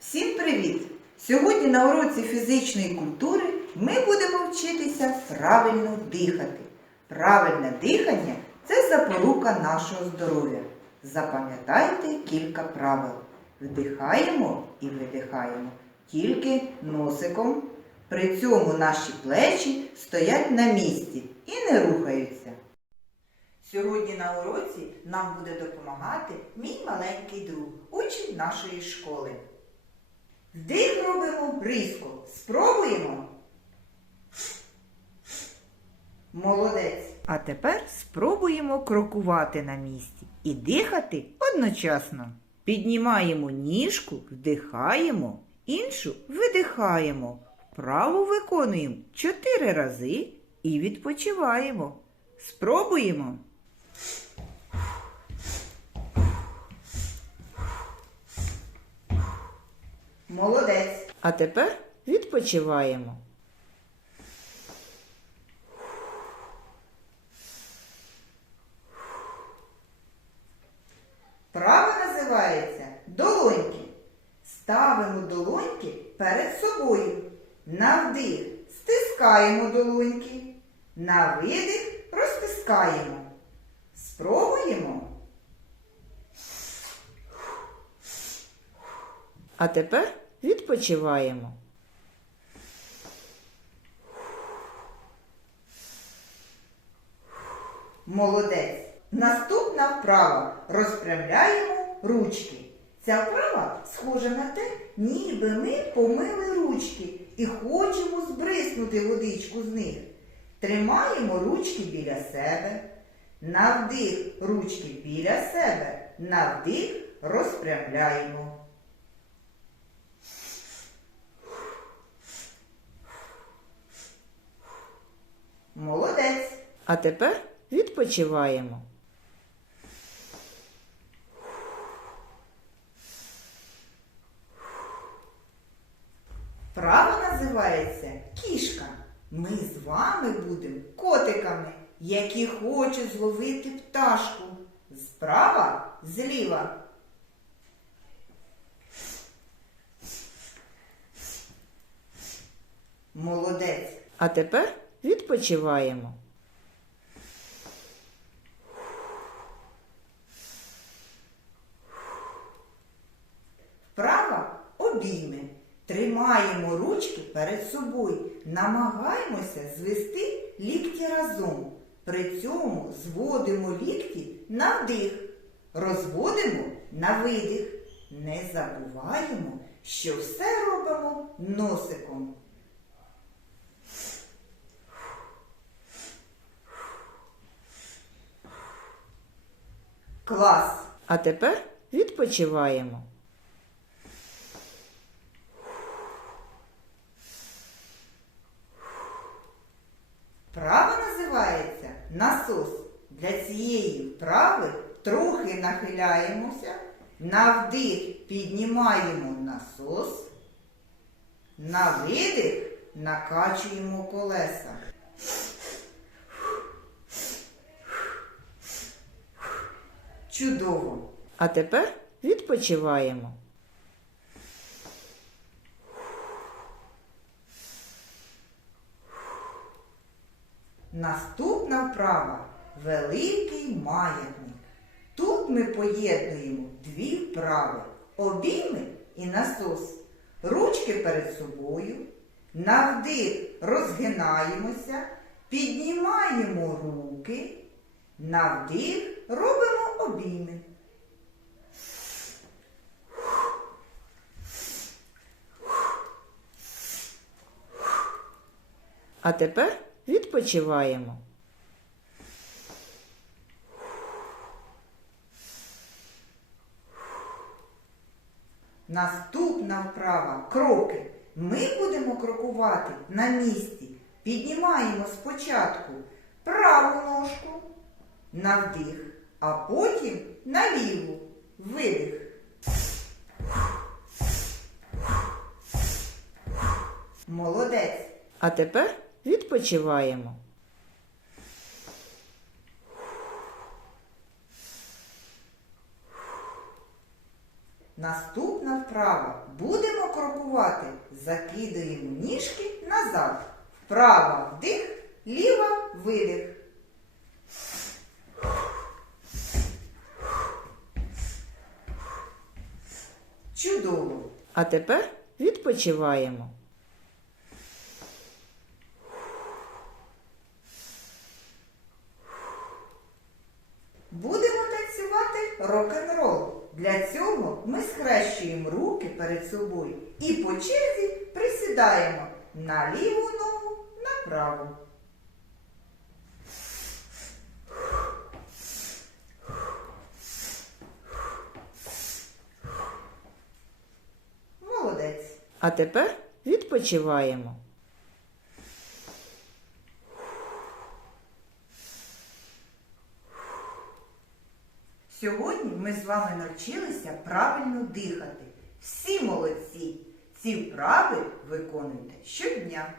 Всім привіт! Сьогодні на уроці фізичної культури ми будемо вчитися правильно дихати. Правильне дихання це запорука нашого здоров'я. Запам'ятайте кілька правил. Вдихаємо і видихаємо тільки носиком. При цьому наші плечі стоять на місці і не рухаються. Сьогодні на уроці нам буде допомагати мій маленький друг, учень нашої школи. Вдих робимо різко. Спробуємо. Молодець. А тепер спробуємо крокувати на місці і дихати одночасно. Піднімаємо ніжку, вдихаємо, іншу видихаємо. Вправу виконуємо чотири рази і відпочиваємо. Спробуємо. Молодець. А тепер відпочиваємо. Право називається долоньки. Ставимо долоньки перед собою. На вдих стискаємо долоньки. На видих розтискаємо. Спробуємо. А тепер відпочиваємо. Молодець. Наступна вправа. Розпрямляємо ручки. Ця вправа схожа на те, ніби ми помили ручки і хочемо збриснути водичку з них. Тримаємо ручки біля себе. На вдих ручки біля себе. На вдих розпрямляємо. Молодець. А тепер відпочиваємо. Право називається кішка. Ми з вами будемо котиками, які хочуть зловити пташку. Справа, зліва. Молодець. А тепер відпочиваємо. Вправа обійми. Тримаємо ручки перед собою. Намагаємося звести лікті разом. При цьому зводимо лікті на вдих. Розводимо на видих. Не забуваємо, що все робимо носиком. Клас! А тепер відпочиваємо. Вправа називається насос. Для цієї вправи трохи нахиляємося, на вдих піднімаємо насос, на видих накачуємо колеса. Чудово! А тепер відпочиваємо. Наступна вправа великий маятник. Тут ми поєднуємо дві вправи обійми і насос. Ручки перед собою. На вдих розгинаємося, піднімаємо руки. На вдих робимо обійми. А тепер відпочиваємо. Наступна вправа кроки. Ми будемо крокувати на місці. Піднімаємо спочатку праву ножку на вдих, а потім на ліву видих. Молодець. А тепер відпочиваємо. Наступна вправа. Будемо крокувати. Закидуємо ніжки назад. Вправа вдих, ліва видих. Чудово. А тепер відпочиваємо. Будемо танцювати рок-н-рол. Для цього ми схрещуємо руки перед собою і по черзі присідаємо на ліву ногу, на праву. Молодець. А тепер відпочиваємо. Сьогодні ми з вами навчилися правильно дихати. Всі молодці! Ці вправи виконуйте щодня.